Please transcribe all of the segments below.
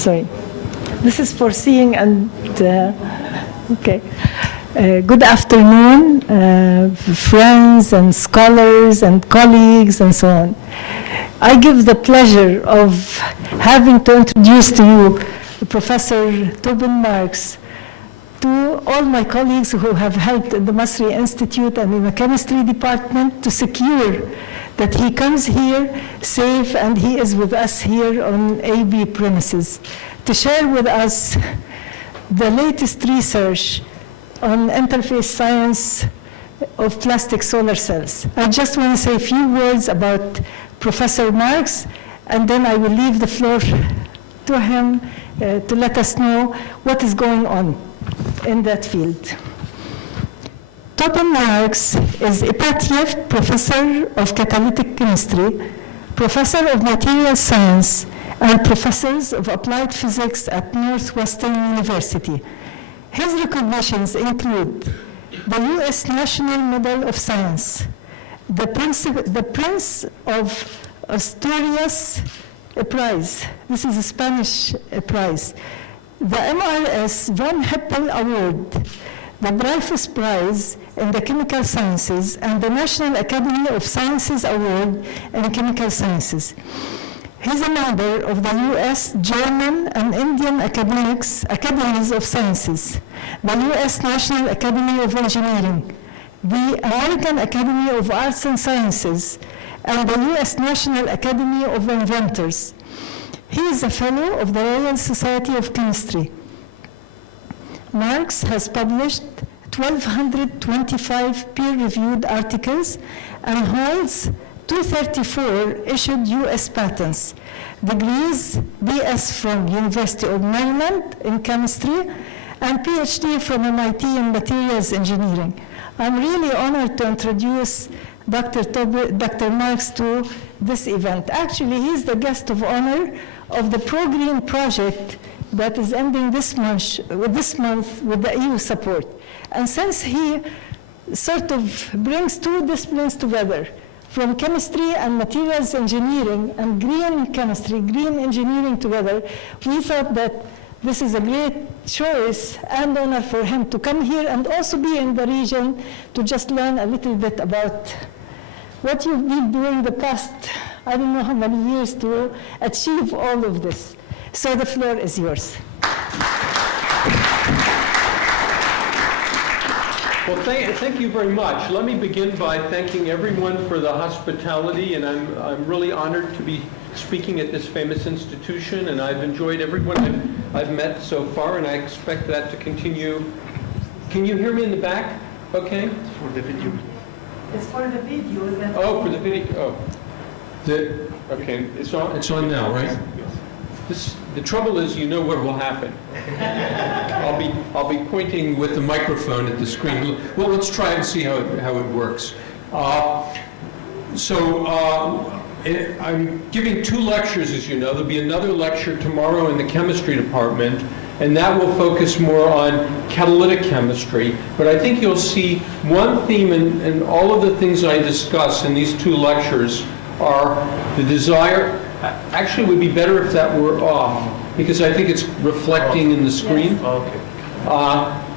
Sorry. This is for seeing and, okay. Good afternoon, friends and scholars and colleagues and so on. I give the pleasure of having to introduce to you Professor Tobin Marks, to all my colleagues who have helped in the Masri Institute and in the chemistry department to secure that he comes here safe and he is with us here on AB premises to share with us the latest research on interface science of plastic solar cells. I just want to say a few words about Professor Marks, and then I will leave the floor to him to let us know what is going on in that field. Tobin Marks is Ipatiev Professor of Catalytic Chemistry, Professor of Material Science, and Professors of Applied Physics at Northwestern University. His recognitions include the U.S. National Medal of Science, the Prince of Asturias Prize. This is a Spanish prize. The MRS Von Hippel Award, the Dreyfus Prize in the Chemical Sciences, and the National Academy of Sciences Award in Chemical Sciences. He's a member of the U.S., German, and Indian Academies of Sciences, the U.S. National Academy of Engineering, the American Academy of Arts and Sciences, and the U.S. National Academy of Inventors. He is a fellow of the Royal Society of Chemistry. Marks has published 1,225 peer-reviewed articles and holds 234 issued U.S. patents, degrees B.S. from University of Maryland in chemistry, and PhD from MIT in materials engineering. I'm really honored to introduce Dr. Marks to this event. Actually, he's the guest of honor of the ProGreen project that is ending this month with the EU support. And since he sort of brings two disciplines together, from chemistry and materials engineering and green chemistry, green engineering together, we thought that this is a great choice and honor for him to come here and also be in the region to just learn a little bit about what you've been doing the past, I don't know how many years to achieve all of this. So the floor is yours. Well, thank you very much. Let me begin by thanking everyone for the hospitality, and I'm really honored to be speaking at this famous institution, and I've enjoyed everyone I've met so far, and I expect that to continue. Can you hear me in the back? Okay. For the video. It's for the video. Oh, for the video. Oh. Okay, it's on now, right? The trouble is, you know what will happen. I'll be pointing with the microphone at the screen. Well, let's try and see how it works. I'm giving two lectures, as you know. There'll be another lecture tomorrow in the chemistry department, and that will focus more on catalytic chemistry. But I think you'll see one theme in all of the things I discuss in these two lectures are the desire. Actually, it would be better if that were off, because I think it's reflecting in the screen. Yes. Okay.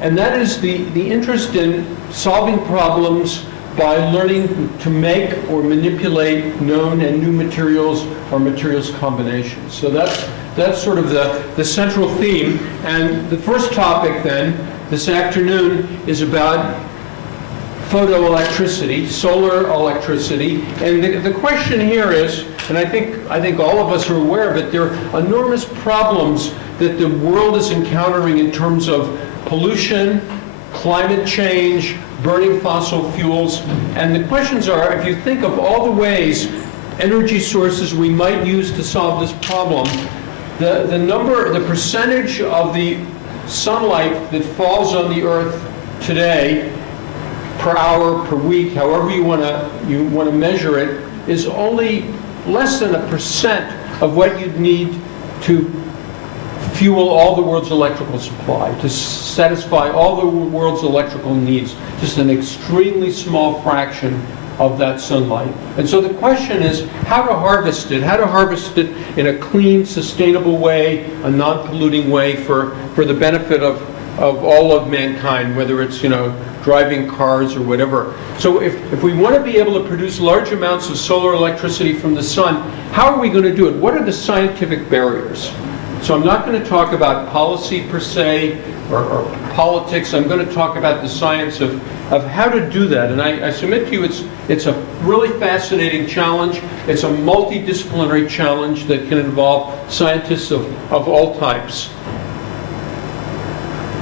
And that is the interest in solving problems by learning to make or manipulate known and new materials or materials combinations. So that's sort of the central theme. And the first topic then, this afternoon, is about photoelectricity, solar electricity. And the question here is, and I think all of us are aware of it, there are enormous problems that the world is encountering in terms of pollution, climate change, burning fossil fuels. And the questions are, if you think of all the ways, energy sources we might use to solve this problem, the percentage of the sunlight that falls on the Earth today, per hour, per week, however you want to measure it, is only less than 1% of what you'd need to fuel all the world's electrical supply, to satisfy all the world's electrical needs. Just an extremely small fraction of that sunlight. And so the question is how to harvest it in a clean, sustainable way, a non-polluting way for the benefit of all of mankind, whether it's, driving cars or whatever. So if we want to be able to produce large amounts of solar electricity from the sun, how are we going to do it? What are the scientific barriers? So I'm not going to talk about policy per se or politics. I'm going to talk about the science of how to do that. And I submit to you it's a really fascinating challenge. It's a multidisciplinary challenge that can involve scientists of all types.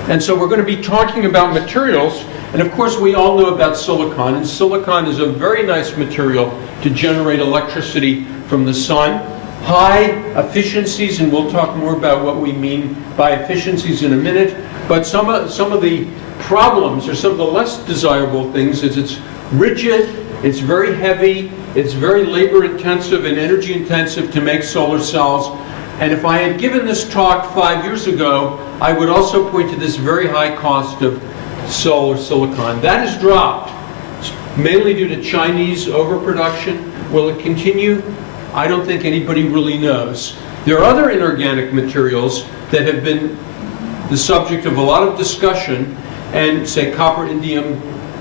And so we're going to be talking about materials. And of course, we all know about silicon. And silicon is a very nice material to generate electricity from the sun. High efficiencies, and we'll talk more about what we mean by efficiencies in a minute. But some of the problems, or some of the less desirable things, is it's rigid, it's very heavy, it's very labor intensive and energy intensive to make solar cells. And if I had given this talk 5 years ago, I would also point to this very high cost of solar silicon. That has dropped, mainly due to Chinese overproduction. Will it continue? I don't think anybody really knows. There are other inorganic materials that have been the subject of a lot of discussion, and say copper, indium,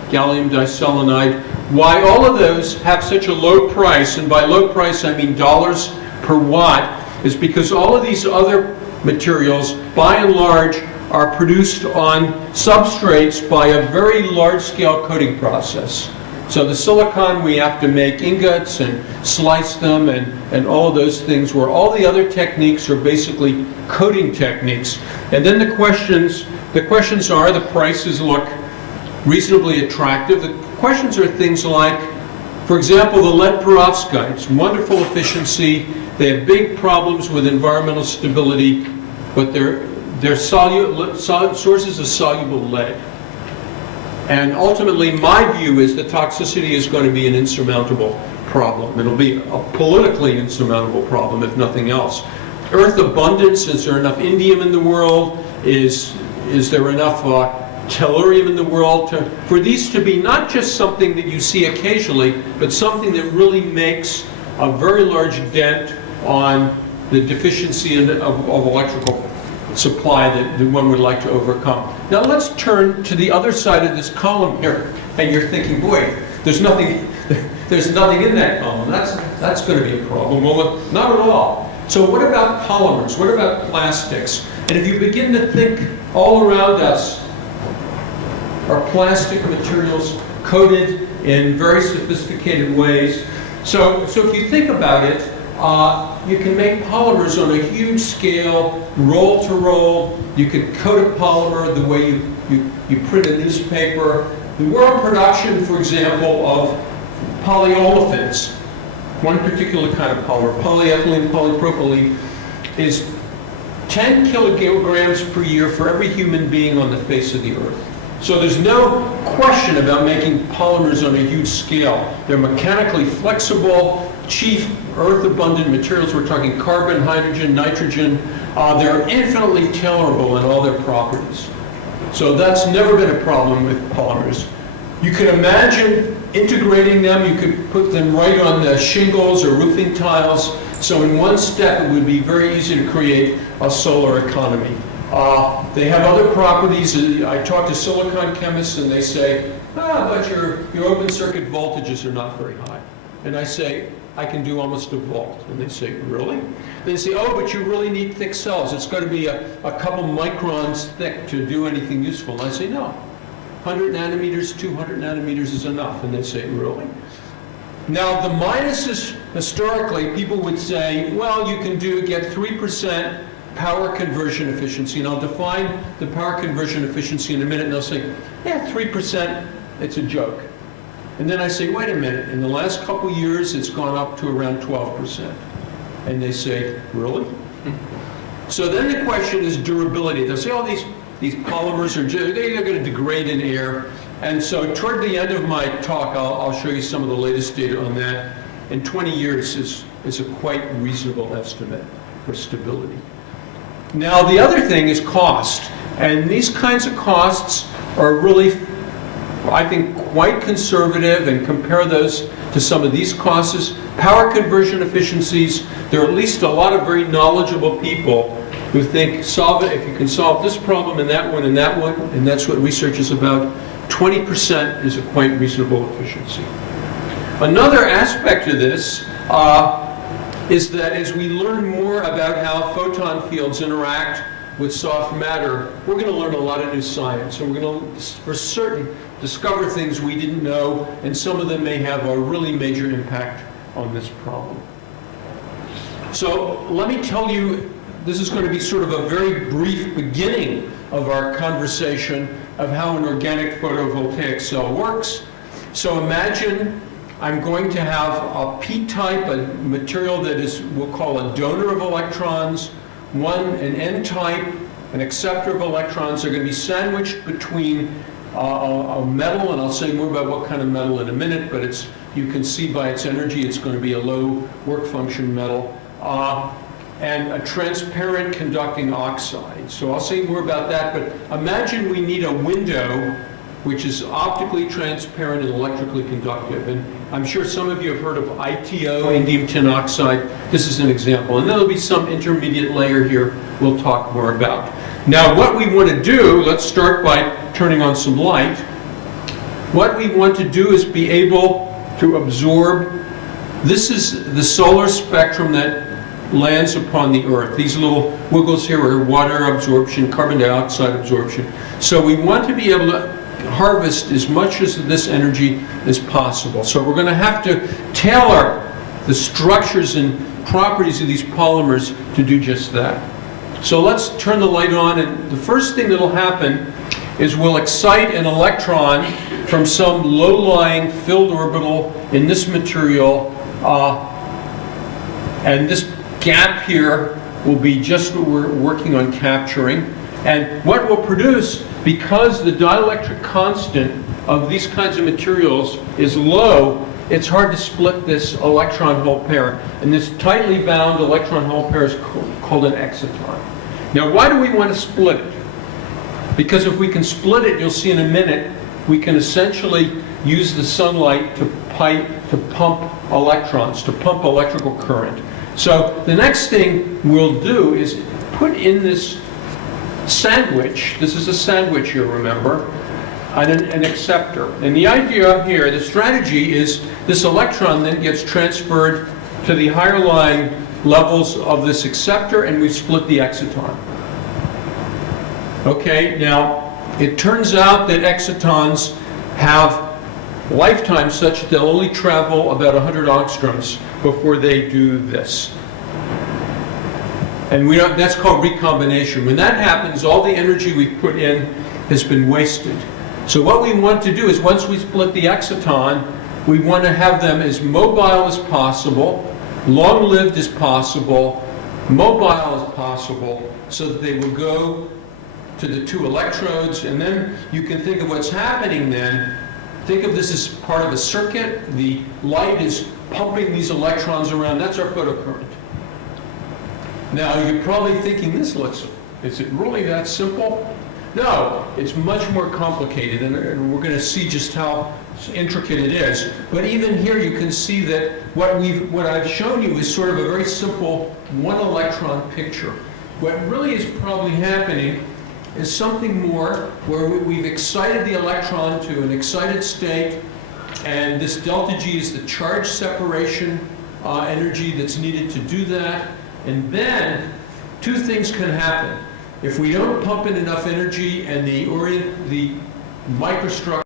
gallium diselenide, why all of those have such a low price, and by low price I mean dollars per watt, is because all of these other materials, by and large, are produced on substrates by a very large-scale coating process. So the silicon, we have to make ingots and slice them and all of those things, where all the other techniques are basically coating techniques. And then the questions are, the prices look reasonably attractive. The questions are things like, for example, the lead perovskites, wonderful efficiency. They have big problems with environmental stability, but they're sources of soluble lead. And ultimately, my view is that toxicity is going to be an insurmountable problem. It'll be a politically insurmountable problem, if nothing else. Earth abundance, is there enough indium in the world? Is there enough tellurium in the world for these to be not just something that you see occasionally, but something that really makes a very large dent on the deficiency of electrical supply that one would like to overcome. Now let's turn to the other side of this column here, and you're thinking, boy, there's nothing in that column. That's going to be a problem. Well, not at all. So what about polymers? What about plastics? And if you begin to think, all around us are plastic materials coated in very sophisticated ways. So if you think about it, you can make polymers on a huge scale, roll to roll. You could coat a polymer the way you print a newspaper. The world production, for example, of polyolefins, one particular kind of polymer, polyethylene, polypropylene, is 10 kilograms per year for every human being on the face of the earth. So there's no question about making polymers on a huge scale. They're mechanically flexible, cheap, earth-abundant materials. We're talking carbon, hydrogen, nitrogen. They're infinitely tailorable in all their properties. So that's never been a problem with polymers. You could imagine integrating them. You could put them right on the shingles or roofing tiles. So in one step, it would be very easy to create a solar economy. They have other properties. I talk to silicon chemists, and they say, but your open circuit voltages are not very high. And I say, I can do almost a volt. And they say, really? They say, oh, but you really need thick cells. It's got to be a couple microns thick to do anything useful. And I say, no. 100 nanometers, 200 nanometers is enough. And they say, really? Now, the minuses, historically, people would say, well, you can get 3% power conversion efficiency. And I'll define the power conversion efficiency in a minute. And they'll say, yeah, 3%, it's a joke. And then I say, wait a minute, in the last couple years, it's gone up to around 12%. And they say, really? So then the question is durability. They'll say, oh, these polymers they're going to degrade in air. And so toward the end of my talk, I'll show you some of the latest data on that. And 20 years is a quite reasonable estimate for stability. Now, the other thing is cost. And these kinds of costs are really I think, quite conservative and compare those to some of these causes. Power conversion efficiencies, there are at least a lot of very knowledgeable people who think if you can solve this problem and that one, and that's what research is about, 20% is a quite reasonable efficiency. Another aspect of this is that as we learn more about how photon fields interact with soft matter, we're going to learn a lot of new science, and we're going to, for certain, discover things we didn't know, and some of them may have a really major impact on this problem. So let me tell you, this is going to be sort of a very brief beginning of our conversation of how an organic photovoltaic cell works. So imagine I'm going to have a p-type, a material that is, we'll call a donor of electrons, an n-type, an acceptor of electrons. They're going to be sandwiched between a metal, and I'll say more about what kind of metal in a minute, but you can see by its energy it's going to be a low work function metal, and a transparent conducting oxide. So I'll say more about that, but imagine we need a window which is optically transparent and electrically conductive. And I'm sure some of you have heard of ITO, indium tin oxide. This is an example. And there'll be some intermediate layer here we'll talk more about. Now, what we want to do, let's start by turning on some light. What we want to do is be able to absorb. This is the solar spectrum that lands upon the Earth. These little wiggles here are water absorption, carbon dioxide absorption. So we want to be able to harvest as much of this energy as possible. So we're going to have to tailor the structures and properties of these polymers to do just that. So let's turn the light on, and the first thing that will happen is we'll excite an electron from some low-lying filled orbital in this material, and this gap here will be just what we're working on capturing. And what we'll produce, because the dielectric constant of these kinds of materials is low, it's hard to split this electron-hole pair. And this tightly bound electron-hole pair is called an exciton. Now, why do we want to split it? Because if we can split it, you'll see in a minute, we can essentially use the sunlight to pump electrons, to pump electrical current. So the next thing we'll do is put in this sandwich, this is a sandwich here, remember, an acceptor. And the idea here, the strategy is this electron then gets transferred to the higher lying levels of this acceptor, and we split the exciton. Okay, now it turns out that excitons have lifetimes such that they'll only travel about 100 angstroms before they do this. And that's called recombination. When that happens, all the energy we've put in has been wasted. So what we want to do is, once we split the exciton, we want to have them as mobile as possible, long-lived as possible, mobile as possible, so that they will go to the two electrodes. And then you can think of what's happening then. Think of this as part of a circuit. The light is pumping these electrons around. That's our photocurrent. Now, you're probably thinking, is it really that simple? No, it's much more complicated, and we're going to see just how intricate it is. But even here, you can see that what I've shown you is sort of a very simple one electron picture. What really is probably happening is something more, where we've excited the electron to an excited state, and this delta G is the charge separation energy that's needed to do that. And then two things can happen. If we don't pump in enough energy and the microstructure